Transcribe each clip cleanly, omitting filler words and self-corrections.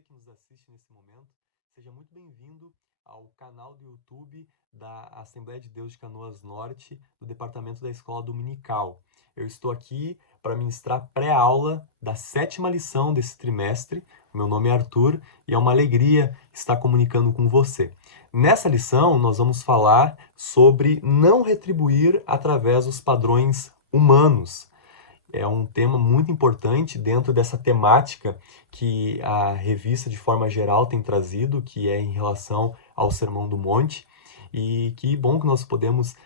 você que nos assiste nesse momento, seja muito bem-vindo ao canal do YouTube da Assembleia de Deus de Canoas Norte, do Departamento da Escola Dominical. Eu estou aqui para ministrar pré-aula da 7ª lição desse trimestre. Meu nome é Arthur e é uma alegria estar comunicando com você. Nessa lição, nós vamos falar sobre não retribuir através dos padrões humanos. É um tema muito importante dentro dessa temática que a revista, de forma geral, tem trazido, que é em relação ao Sermão do Monte. E que bom que nós podemos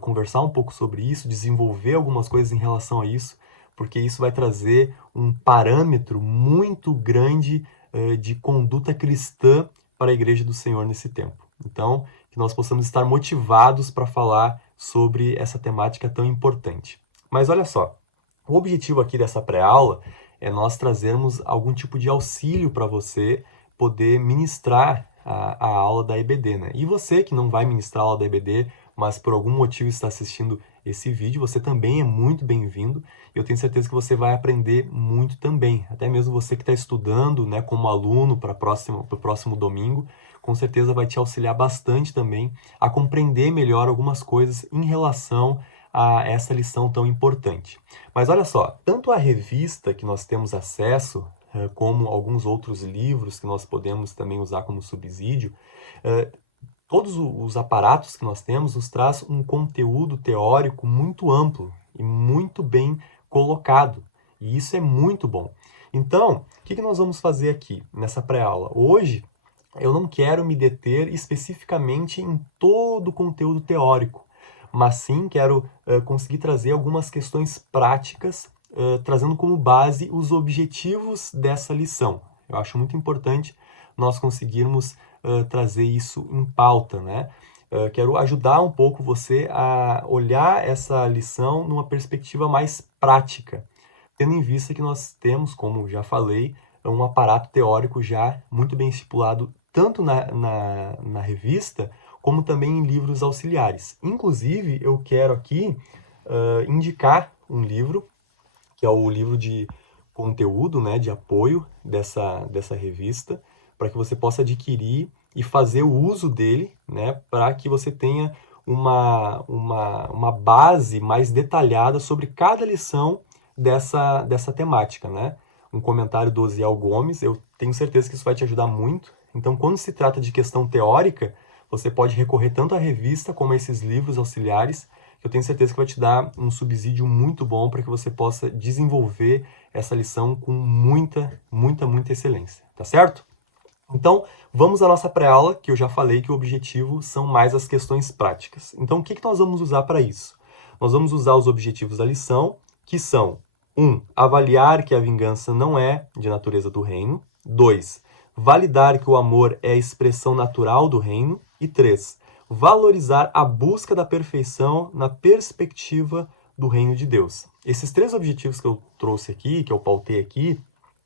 conversar um pouco sobre isso, desenvolver algumas coisas em relação a isso, porque isso vai trazer um parâmetro muito grande de conduta cristã para a Igreja do Senhor nesse tempo. Então, que nós possamos estar motivados para falar sobre essa temática tão importante. Mas olha só, o objetivo aqui dessa pré-aula é nós trazermos algum tipo de auxílio para você poder ministrar a aula da EBD, né? E você que não vai ministrar a aula da EBD, mas por algum motivo está assistindo esse vídeo, você também é muito bem-vindo. Eu tenho certeza que você vai aprender muito também. Até mesmo você que está estudando, né, como aluno para o próximo domingo, com certeza vai te auxiliar bastante também a compreender melhor algumas coisas em relação a essa lição tão importante. Mas olha só, tanto a revista que nós temos acesso, como alguns outros livros que nós podemos também usar como subsídio, todos os aparatos que nós temos nos traz um conteúdo teórico muito amplo e muito bem colocado. E isso é muito bom. Então, o que nós vamos fazer aqui nessa pré-aula? Hoje, eu não quero me deter especificamente em todo o conteúdo teórico, mas sim quero conseguir trazer algumas questões práticas, trazendo como base os objetivos dessa lição. Eu acho muito importante nós conseguirmos trazer isso em pauta, né? Quero ajudar um pouco você a olhar essa lição numa perspectiva mais prática, tendo em vista que nós temos, como já falei, um aparato teórico já muito bem estipulado, tanto na revista, como também em livros auxiliares. Inclusive, eu quero aqui indicar um livro, que é o livro de conteúdo, né, de apoio dessa revista, para que você possa adquirir e fazer o uso dele, né, para que você tenha uma base mais detalhada sobre cada lição dessa temática, né? Um comentário do Osiel Gomes, eu tenho certeza que isso vai te ajudar muito. Então, quando se trata de questão teórica, você pode recorrer tanto à revista como a esses livros auxiliares, que eu tenho certeza que vai te dar um subsídio muito bom para que você possa desenvolver essa lição com muita excelência, tá certo? Então, vamos à nossa pré-aula, que eu já falei que o objetivo são mais as questões práticas. Então, o que nós vamos usar para isso? Nós vamos usar os objetivos da lição, que são 1. Avaliar que a vingança não é de natureza do reino. 2. Validar que o amor é a expressão natural do reino. E 3. Valorizar a busca da perfeição na perspectiva do reino de Deus. Esses 3 objetivos que eu trouxe aqui, que eu pautei aqui,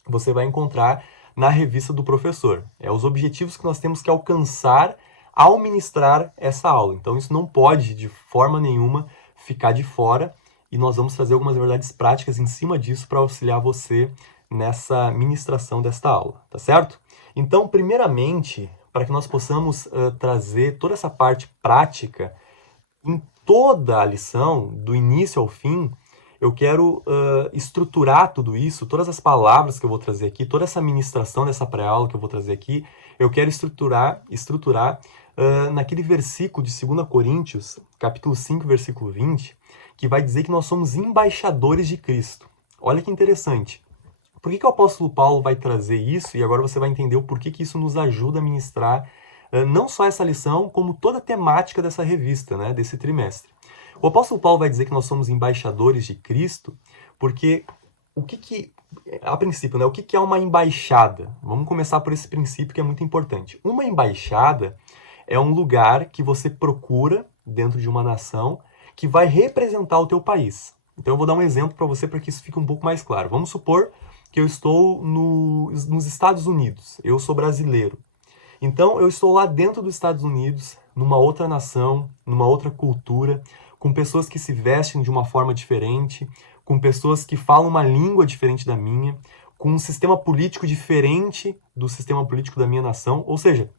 você vai encontrar na revista do professor. É os objetivos que nós temos que alcançar ao ministrar essa aula. Então, isso não pode, de forma nenhuma, ficar de fora. E nós vamos trazer algumas verdades práticas em cima disso para auxiliar você nessa ministração desta aula, tá certo? Então, primeiramente, para que nós possamos trazer toda essa parte prática em toda a lição, do início ao fim, eu quero estruturar tudo isso, todas as palavras que eu vou trazer aqui, toda essa ministração dessa pré-aula que eu vou trazer aqui, eu quero estruturar naquele versículo de 2 Coríntios, capítulo 5, versículo 20, que vai dizer que nós somos embaixadores de Cristo. Olha que interessante. Por que o apóstolo Paulo vai trazer isso? E agora você vai entender o porquê que isso nos ajuda a ministrar não só essa lição, como toda a temática dessa revista, né, desse trimestre. O apóstolo Paulo vai dizer que nós somos embaixadores de Cristo, porque a princípio, né, o que é uma embaixada? Vamos começar por esse princípio que é muito importante. Uma embaixada é um lugar que você procura dentro de uma nação que vai representar o teu país. Então eu vou dar um exemplo para você para que isso fique um pouco mais claro. Vamos supor que eu estou nos Estados Unidos, eu sou brasileiro. Então, eu estou lá dentro dos Estados Unidos, numa outra nação, numa outra cultura, com pessoas que se vestem de uma forma diferente, com pessoas que falam uma língua diferente da minha, com um sistema político diferente do sistema político da minha nação. Ou seja,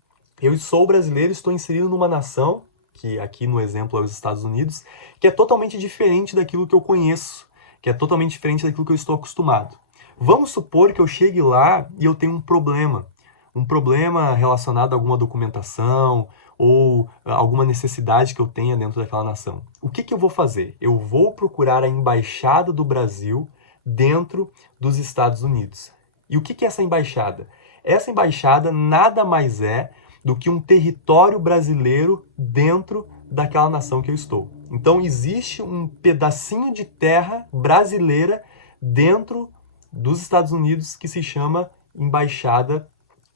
eu sou brasileiro e estou inserido numa nação, que aqui no exemplo é os Estados Unidos, que é totalmente diferente daquilo que eu conheço, que é totalmente diferente daquilo que eu estou acostumado. Vamos supor que eu chegue lá e eu tenho um problema relacionado a alguma documentação ou alguma necessidade que eu tenha dentro daquela nação. O que eu vou fazer? Eu vou procurar a embaixada do Brasil dentro dos Estados Unidos. E o que é essa embaixada? Essa embaixada nada mais é do que um território brasileiro dentro daquela nação que eu estou. Então existe um pedacinho de terra brasileira dentro dos Estados Unidos que se chama Embaixada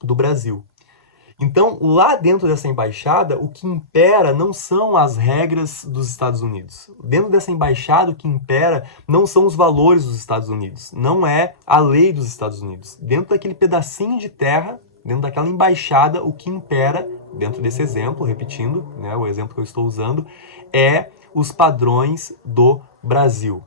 do Brasil. Então, lá dentro dessa embaixada, o que impera não são as regras dos Estados Unidos. Dentro dessa embaixada, o que impera não são os valores dos Estados Unidos, não é a lei dos Estados Unidos. Dentro daquele pedacinho de terra, dentro daquela embaixada, o que impera, dentro desse exemplo, repetindo, né, o exemplo que eu estou usando, é os padrões do Brasil.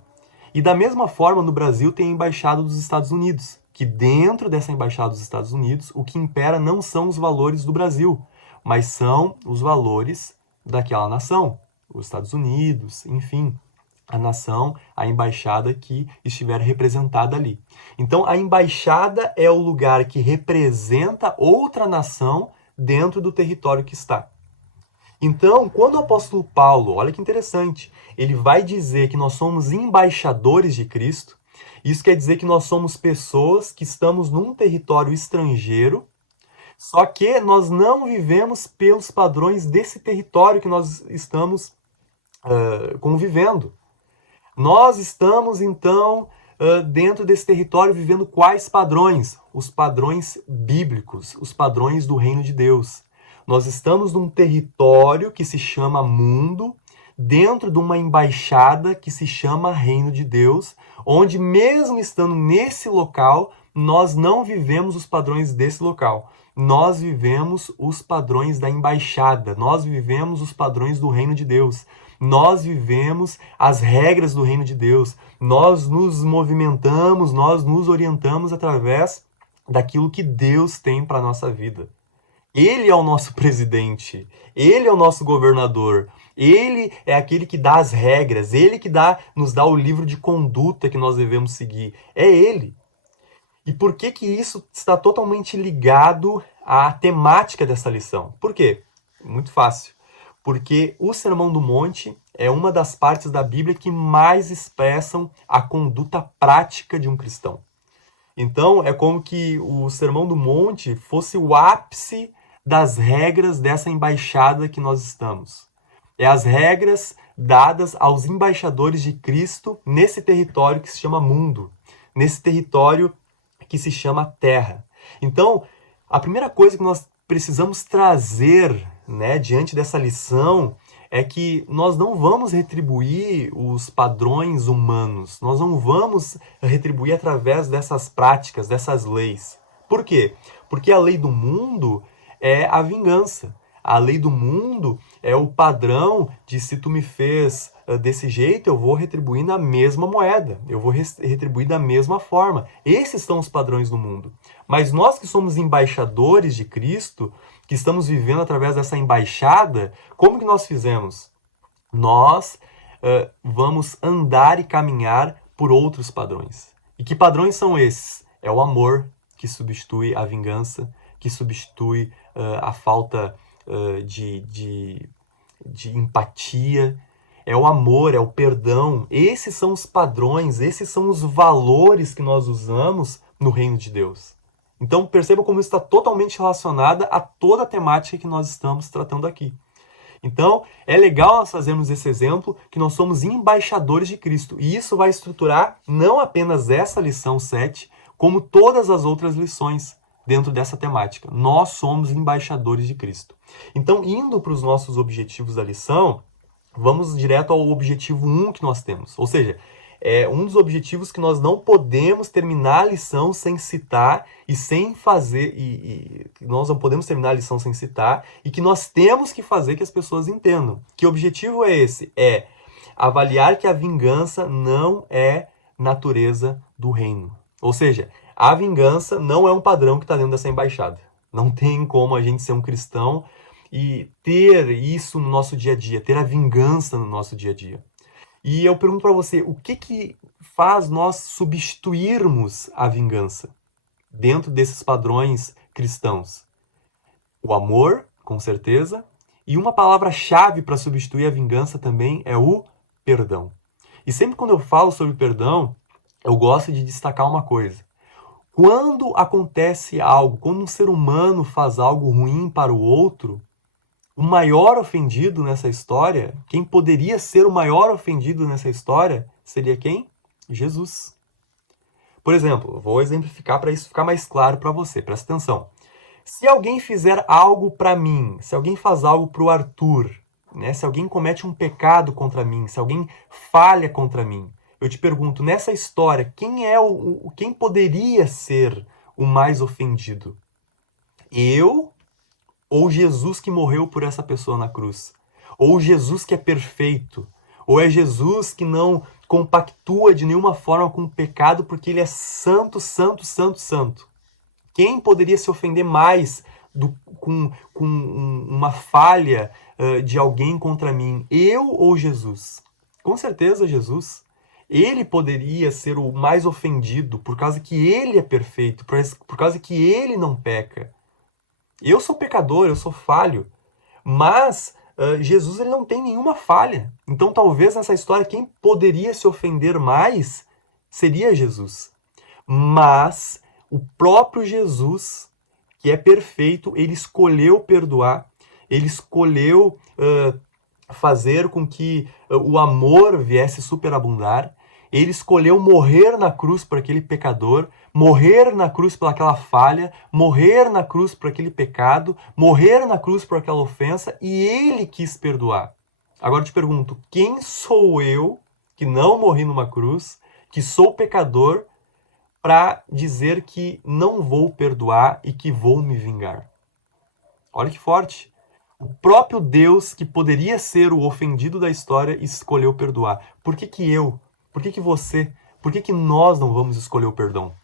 E da mesma forma, no Brasil tem a Embaixada dos Estados Unidos, que dentro dessa Embaixada dos Estados Unidos, o que impera não são os valores do Brasil, mas são os valores daquela nação, os Estados Unidos, enfim, a nação, a embaixada que estiver representada ali. Então, a embaixada é o lugar que representa outra nação dentro do território que está. Então, quando o apóstolo Paulo, olha que interessante, ele vai dizer que nós somos embaixadores de Cristo, isso quer dizer que nós somos pessoas que estamos num território estrangeiro, só que nós não vivemos pelos padrões desse território que nós estamos convivendo. Nós estamos, então, dentro desse território vivendo quais padrões? Os padrões bíblicos, os padrões do reino de Deus. Nós estamos num território que se chama mundo, dentro de uma embaixada que se chama Reino de Deus, onde mesmo estando nesse local, nós não vivemos os padrões desse local. Nós vivemos os padrões da embaixada, nós vivemos os padrões do Reino de Deus. Nós vivemos as regras do Reino de Deus. Nós nos movimentamos, nós nos orientamos através daquilo que Deus tem para a nossa vida. Ele é o nosso presidente, ele é o nosso governador, ele é aquele que dá as regras, ele que nos dá o livro de conduta que nós devemos seguir. É ele. E por que isso está totalmente ligado à temática dessa lição? Por quê? Muito fácil. Porque o Sermão do Monte é uma das partes da Bíblia que mais expressam a conduta prática de um cristão. Então, é como que o Sermão do Monte fosse o ápice das regras dessa embaixada que nós estamos. É as regras dadas aos embaixadores de Cristo nesse território que se chama mundo, nesse território que se chama terra. Então, a primeira coisa que nós precisamos trazer, né, diante dessa lição é que nós não vamos retribuir os padrões humanos, nós não vamos retribuir através dessas práticas, dessas leis. Por quê? Porque a lei do mundo é a vingança. A lei do mundo é o padrão de se tu me fez desse jeito, eu vou retribuir na mesma moeda, eu vou retribuir da mesma forma. Esses são os padrões do mundo. Mas nós que somos embaixadores de Cristo, que estamos vivendo através dessa embaixada, como que nós fizemos? Nós vamos andar e caminhar por outros padrões. E que padrões são esses? É o amor que substitui a vingança, que substitui a falta de empatia. É o amor, é o perdão. Esses são os padrões, esses são os valores que nós usamos no reino de Deus. Então perceba como isso está totalmente relacionada a toda a temática que nós estamos tratando aqui. Então é legal nós fazermos esse exemplo que nós somos embaixadores de Cristo. E isso vai estruturar não apenas essa lição 7, como todas as outras lições dentro dessa temática. Nós somos embaixadores de Cristo. Então, indo para os nossos objetivos da lição, vamos direto ao objetivo 1 que nós temos. Ou seja, é um dos objetivos que nós não podemos terminar a lição sem citar e sem fazer, nós não podemos terminar a lição sem citar, e que nós temos que fazer que as pessoas entendam. Que objetivo é esse? É avaliar que a vingança não é natureza do reino. Ou seja, A vingança não é um padrão que está dentro dessa embaixada. Não tem como a gente ser um cristão e ter isso no nosso dia a dia, ter a vingança no nosso dia a dia. E eu pergunto para você, o que faz nós substituirmos a vingança dentro desses padrões cristãos? O amor, com certeza, e uma palavra-chave para substituir a vingança também é o perdão. E sempre quando eu falo sobre perdão, eu gosto de destacar uma coisa. Quando acontece algo, quando um ser humano faz algo ruim para o outro, o maior ofendido nessa história, quem poderia ser o maior ofendido nessa história, seria quem? Jesus. Por exemplo, vou exemplificar para isso ficar mais claro para você, presta atenção. Se alguém fizer algo para mim, se alguém faz algo para o Arthur, né? Se alguém comete um pecado contra mim, se alguém falha contra mim, eu te pergunto, nessa história, quem poderia ser o mais ofendido? Eu ou Jesus que morreu por essa pessoa na cruz? Ou Jesus que é perfeito? Ou é Jesus que não compactua de nenhuma forma com o pecado porque ele é santo, santo, santo, santo? Quem poderia se ofender mais com uma falha de alguém contra mim? Eu ou Jesus? Com certeza Jesus. Ele poderia ser o mais ofendido por causa que ele é perfeito, por causa que ele não peca. Eu sou pecador, eu sou falho, mas Jesus ele não tem nenhuma falha. Então talvez nessa história quem poderia se ofender mais seria Jesus. Mas o próprio Jesus, que é perfeito, ele escolheu perdoar, ele escolheu fazer com que o amor viesse superabundar, ele escolheu morrer na cruz por aquele pecador, morrer na cruz pelaquela falha, morrer na cruz por aquele pecado, morrer na cruz por aquela ofensa, e ele quis perdoar. Agora eu te pergunto, quem sou eu, que não morri numa cruz, que sou pecador, para dizer que não vou perdoar e que vou me vingar? Olha que forte. O próprio Deus, que poderia ser o ofendido da história, escolheu perdoar. Por que que eu? Por que que você? Por que que nós não vamos escolher o perdão?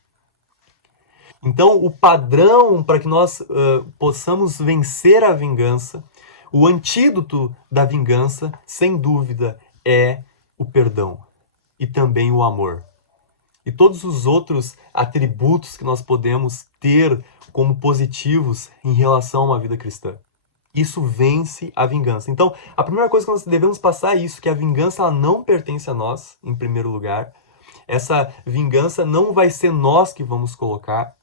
Então, o padrão para que nós possamos vencer a vingança, o antídoto da vingança, sem dúvida, é o perdão e também o amor. E todos os outros atributos que nós podemos ter como positivos em relação a uma vida cristã. Isso vence a vingança. Então, a primeira coisa que nós devemos passar é isso, que a vingança ela não pertence a nós, em primeiro lugar. Essa vingança não vai ser nós que vamos colocar.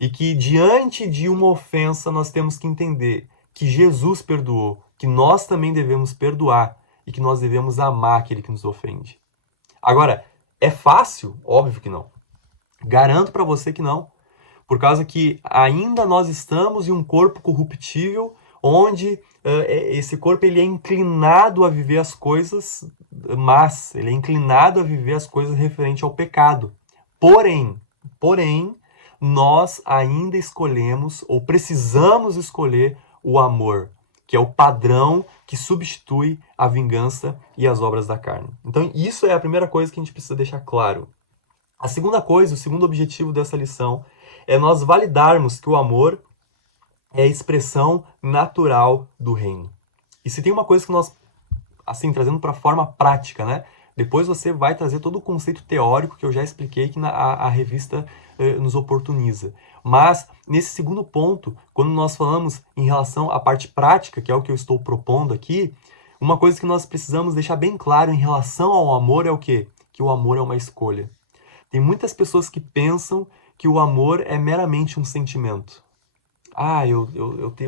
E que diante de uma ofensa nós temos que entender que Jesus perdoou, que nós também devemos perdoar e que nós devemos amar aquele que nos ofende. Agora, é fácil? Óbvio que não. Garanto para você que não. Por causa que ainda nós estamos em um corpo corruptível, onde esse corpo ele é inclinado a viver as coisas más, ele é inclinado a viver as coisas referente ao pecado. Porém, nós ainda escolhemos, ou precisamos escolher, o amor, que é o padrão que substitui a vingança e as obras da carne. Então, isso é a primeira coisa que a gente precisa deixar claro. A segunda coisa, o segundo objetivo dessa lição, é nós validarmos que o amor é a expressão natural do reino. E se tem uma coisa que nós, assim, trazendo para a forma prática, né? Depois você vai trazer todo o conceito teórico que eu já expliquei que a revista nos oportuniza. Mas, nesse segundo ponto, quando nós falamos em relação à parte prática, que é o que eu estou propondo aqui, uma coisa que nós precisamos deixar bem claro em relação ao amor é o quê? Que o amor é uma escolha. Tem muitas pessoas que pensam que o amor é meramente um sentimento. Ah, eu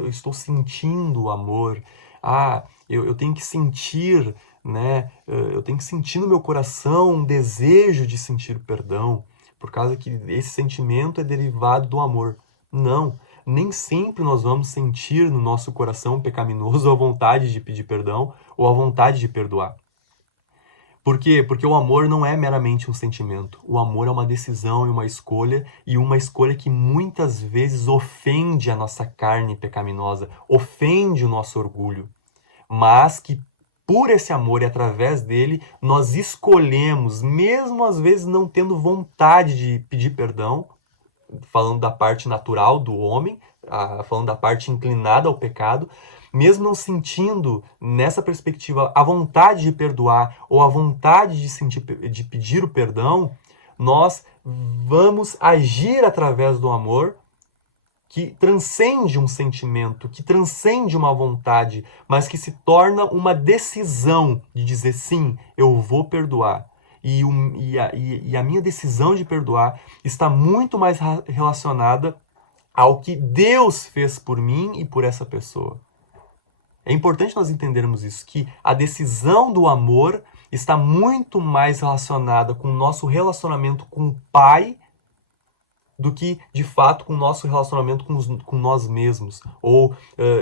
estou sentindo o amor. Ah, eu tenho que sentir, né? Eu tenho que sentir no meu coração um desejo de sentir perdão, por causa que esse sentimento é derivado do amor. Não, nem sempre nós vamos sentir no nosso coração pecaminoso a vontade de pedir perdão ou a vontade de perdoar. Por quê? Porque o amor não é meramente um sentimento. O amor é uma decisão e uma escolha que muitas vezes ofende a nossa carne pecaminosa, ofende o nosso orgulho, mas que por esse amor e através dele, nós escolhemos, mesmo às vezes não tendo vontade de pedir perdão, falando da parte natural do homem, falando da parte inclinada ao pecado, mesmo não sentindo nessa perspectiva a vontade de perdoar ou a vontade de pedir o perdão, nós vamos agir através do amor que transcende um sentimento, que transcende uma vontade, mas que se torna uma decisão de dizer sim, eu vou perdoar. E a minha decisão de perdoar está muito mais relacionada ao que Deus fez por mim e por essa pessoa. É importante nós entendermos isso, que a decisão do amor está muito mais relacionada com o nosso relacionamento com o Pai do que, de fato, com o nosso relacionamento com nós mesmos, ou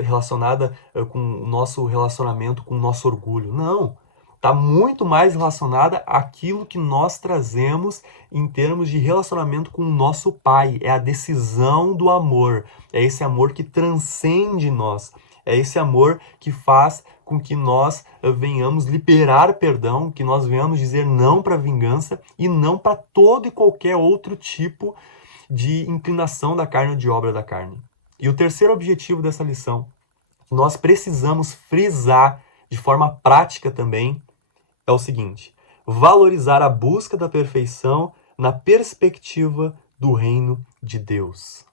relacionada com o nosso relacionamento com o nosso orgulho. Não, está muito mais relacionada àquilo que nós trazemos em termos de relacionamento com o nosso Pai. É a decisão do amor, é esse amor que transcende nós, é esse amor que faz com que nós venhamos liberar perdão, que nós venhamos dizer não para a vingança e não para todo e qualquer outro tipo de inclinação da carne ou de obra da carne. E o terceiro objetivo dessa lição, nós precisamos frisar de forma prática também, é o seguinte: valorizar a busca da perfeição na perspectiva do reino de Deus.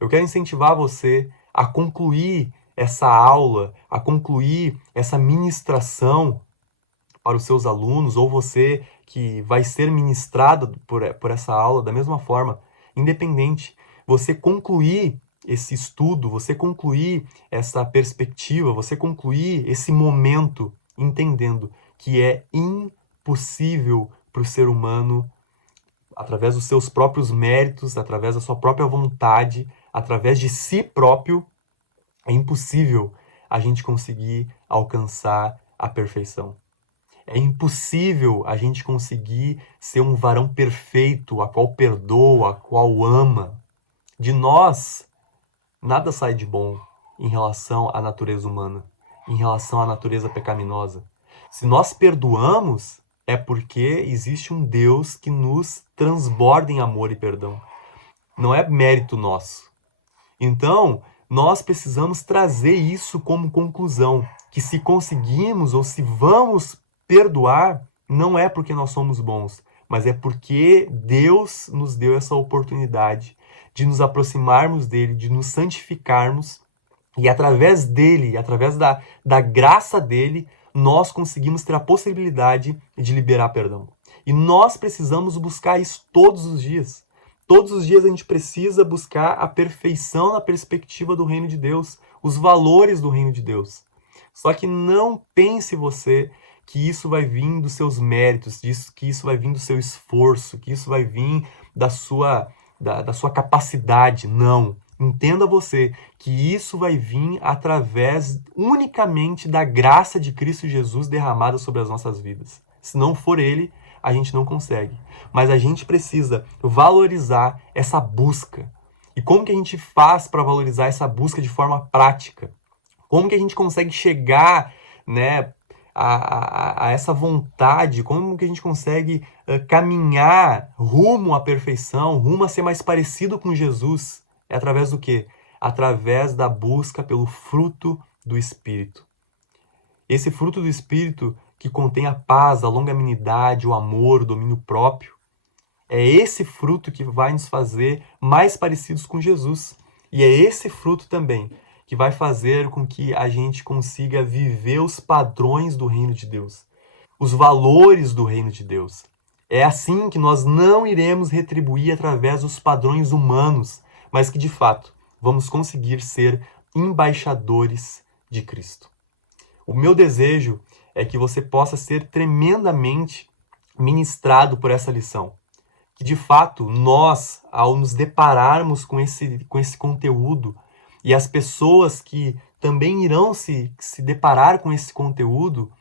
Eu quero incentivar você a concluir essa aula, a concluir essa ministração para os seus alunos, ou você que vai ser ministrado por essa aula da mesma forma, independente, você concluir esse estudo, você concluir essa perspectiva, você concluir esse momento entendendo que é impossível para o ser humano, através dos seus próprios méritos, através da sua própria vontade, através de si próprio, é impossível a gente conseguir alcançar a perfeição. É impossível a gente conseguir ser um varão perfeito, a qual perdoa, a qual ama. De nós, nada sai de bom em relação à natureza humana, em relação à natureza pecaminosa. Se nós perdoamos, é porque existe um Deus que nos transborda em amor e perdão. Não é mérito nosso. Então, nós precisamos trazer isso como conclusão, que se conseguimos ou se vamos perdoar, não é porque nós somos bons, mas é porque Deus nos deu essa oportunidade de nos aproximarmos dele, de nos santificarmos, e através dele, através da graça dele, nós conseguimos ter a possibilidade de liberar perdão. E nós precisamos buscar isso todos os dias. Todos os dias a gente precisa buscar a perfeição na perspectiva do reino de Deus, os valores do reino de Deus. Só que não pense você que isso vai vir dos seus méritos, que isso vai vir do seu esforço, que isso vai vir da sua capacidade. Não. Entenda você que isso vai vir através unicamente da graça de Cristo Jesus derramada sobre as nossas vidas. Se não for Ele, a gente não consegue. Mas a gente precisa valorizar essa busca. E como que a gente faz para valorizar essa busca de forma prática? Como que a gente consegue chegar, né, a essa vontade? Como que a gente consegue caminhar rumo à perfeição, rumo a ser mais parecido com Jesus? É através do quê? Através da busca pelo fruto do Espírito. Esse fruto do Espírito que contém a paz, a longanimidade, o amor, o domínio próprio, é esse fruto que vai nos fazer mais parecidos com Jesus. E é esse fruto também que vai fazer com que a gente consiga viver os padrões do reino de Deus, os valores do reino de Deus. É assim que nós não iremos retribuir através dos padrões humanos, mas que de fato vamos conseguir ser embaixadores de Cristo. O meu desejo é que você possa ser tremendamente ministrado por essa lição. Que de fato nós, ao nos depararmos com esse conteúdo, e as pessoas que também irão se deparar com esse conteúdo,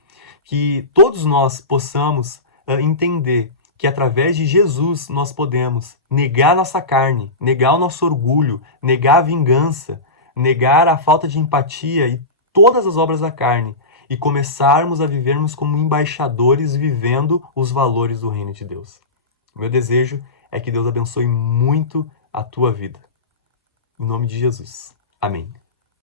que todos nós possamos entender que através de Jesus nós podemos negar nossa carne, negar o nosso orgulho, negar a vingança, negar a falta de empatia e todas as obras da carne, e começarmos a vivermos como embaixadores vivendo os valores do reino de Deus. Meu desejo é que Deus abençoe muito a tua vida. Em nome de Jesus. Amém.